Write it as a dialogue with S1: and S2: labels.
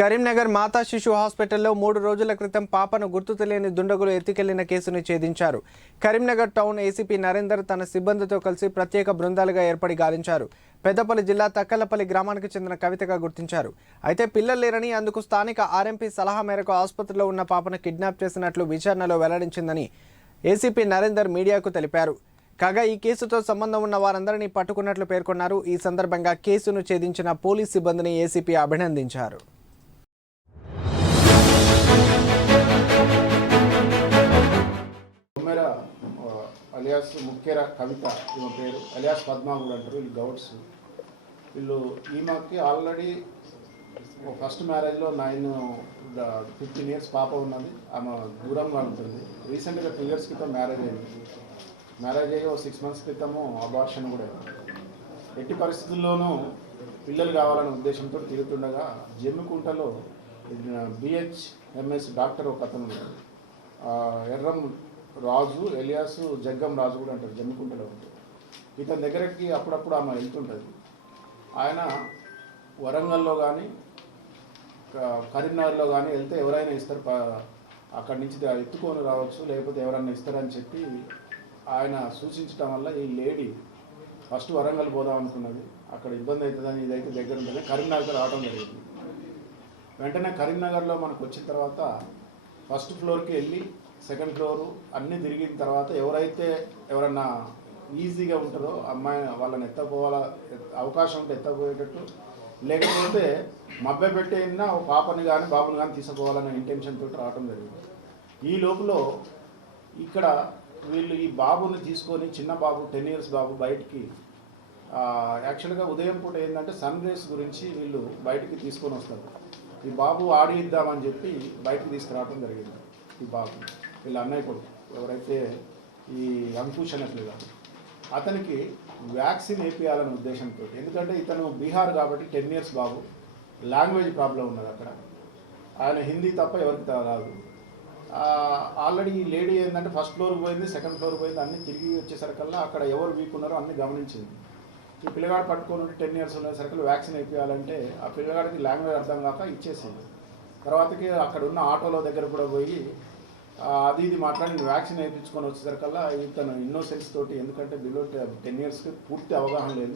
S1: కరీంనగర్ మాతా శిశు హాస్పిటల్లో మూడు రోజుల క్రితం పాపను గుర్తు తెలియని దుండగులు ఎత్తుకెళ్ళిన కేసును ఛేదించారు. కరీంనగర్ టౌన్ ఏసీపీ నరేందర్ తన సిబ్బందితో కలిసి ప్రత్యేక బృందాలుగా ఏర్పడి గాలించారు. పెద్దపల్లి జిల్లా తక్కలపల్లి గ్రామానికి చెందిన కవితగా గుర్తించారు. అయితే పిల్లలు లేరని అందుకు స్థానిక ఆర్ఎంపీ సలహా మేరకు ఆసుపత్రిలో ఉన్న పాపను కిడ్నాప్ చేసినట్లు విచారణలో వెల్లడించిందని ఏసీపీ నరేందర్ మీడియాకు తెలిపారు. కాగా ఈ కేసుతో సంబంధం ఉన్న వారందరినీ పట్టుకున్నట్లు పేర్కొన్నారు. ఈ సందర్భంగా కేసును ఛేదించిన పోలీస్ సిబ్బందిని ఏసీపీ అభినందించారు.
S2: అలియాస్ ముఖ్యర కవిత ఈమె పేరు. అలియాస్ పద్మ కూడా అంటారు వీళ్ళు గౌడ్స్. వీళ్ళు ఈమెకి ఆల్రెడీ ఫస్ట్ మ్యారేజ్లో నైన్ ఫిఫ్టీన్ ఇయర్స్ పాప ఉన్నది. ఆమె దూరంగా ఉంటుంది. రీసెంట్గా టూ ఇయర్స్ క్రితం మ్యారేజ్ అయింది. మ్యారేజ్ అయ్యి ఒక సిక్స్ మంత్స్ క్రితము అబార్షన్ కూడా ఎట్టి పరిస్థితుల్లోనూ పిల్లలు కావాలనే ఉద్దేశంతో తిరుగుతుండగా జమ్మికుంటలో బిహెచ్ఎంఎస్ డాక్టర్ ఒక అతను ఎర్రం రాజు ఎలియాసు జగ్గం రాజు కూడా అంటారు జమ్మికుంటలో ఉంటారు. ఇతని దగ్గరికి అప్పుడప్పుడు ఆమె వెళ్తుంటుంది. ఆయన వరంగల్లో కానీ కరీంనగర్లో కానీ వెళ్తే ఎవరైనా ఇస్తారు అక్కడి నుంచి ఎత్తుకొని రావచ్చు లేకపోతే ఎవరైనా ఇస్తారని చెప్పి ఆయన సూచించడం వల్ల ఈ లేడీ ఫస్ట్ వరంగల్ పోదాం అనుకున్నది. అక్కడ ఇబ్బంది అవుతుందని ఇదైతే దగ్గర ఉంటుంది. కరీంనగర్ రావడం జరిగింది. వెంటనే కరీంనగర్లో మనకు వచ్చిన తర్వాత ఫస్ట్ ఫ్లోర్కి వెళ్ళి సెకండ్ ఫ్లోరు అన్నీ తిరిగిన తర్వాత ఎవరైతే ఎవరన్నా ఈజీగా ఉంటుందో అమ్మాయి వాళ్ళని ఎత్తపోవాల అవకాశం ఉంటే ఎత్తపోయేటట్టు లేకపోతే మభ్య పెట్టేనా ఒక పాపని కానీ బాబుని కానీ తీసుకుపోవాలనే ఇంటెన్షన్ తోటి రావడం జరిగింది. ఈ లోపల ఇక్కడ వీళ్ళు ఈ బాబుని తీసుకొని చిన్న బాబు టెన్ ఇయర్స్ బాబు బయటికి యాక్చువల్గా ఉదయం పూట ఏంటంటే సన్ రేస్ గురించి వీళ్ళు బయటికి తీసుకొని వస్తారు. ఈ బాబు ఆడిద్దామని చెప్పి బయటికి తీసుకురావడం జరిగింది ఈ బాబు వీళ్ళ అన్నయ్య కొడుకు ఎవరైతే ఈ అంకుష్ అన్నట్లుగా అతనికి వ్యాక్సిన్ వేపియాలనే ఉద్దేశంతో ఎందుకంటే ఇతను బీహార్ కాబట్టి టెన్ ఇయర్స్ బాబు లాంగ్వేజ్ ప్రాబ్లం ఉన్నది అక్కడ. ఆయన హిందీ తప్ప ఎవరికి రాదు. ఆల్రెడీ ఈ లేడీ ఏంటంటే ఫస్ట్ ఫ్లోర్ పోయింది సెకండ్ ఫ్లోర్ పోయింది అన్ని తిరిగి వచ్చేసరికల్లా అక్కడ ఎవరు వీక్ ఉన్నారో అన్ని గమనించింది. ఈ పిల్లగాడు పట్టుకొని ఉంటే టెన్ ఇయర్స్ ఉండేసరికి వ్యాక్సిన్ వేయించాలంటే ఆ పిల్లగాడికి లాంగ్వేజ్ అర్థం కాక ఇచ్చేసింది. తర్వాతకి అక్కడ ఉన్న ఆటోలో దగ్గర కూడా పోయి అది ఇది మాట్లాడి నేను వ్యాక్సిన్ వేయించుకొని వచ్చేసరికల్లా ఇతను ఇన్నోసెన్స్ తోటి ఎందుకంటే బిలో టెన్ ఇయర్స్కి పూర్తి అవగాహన లేదు.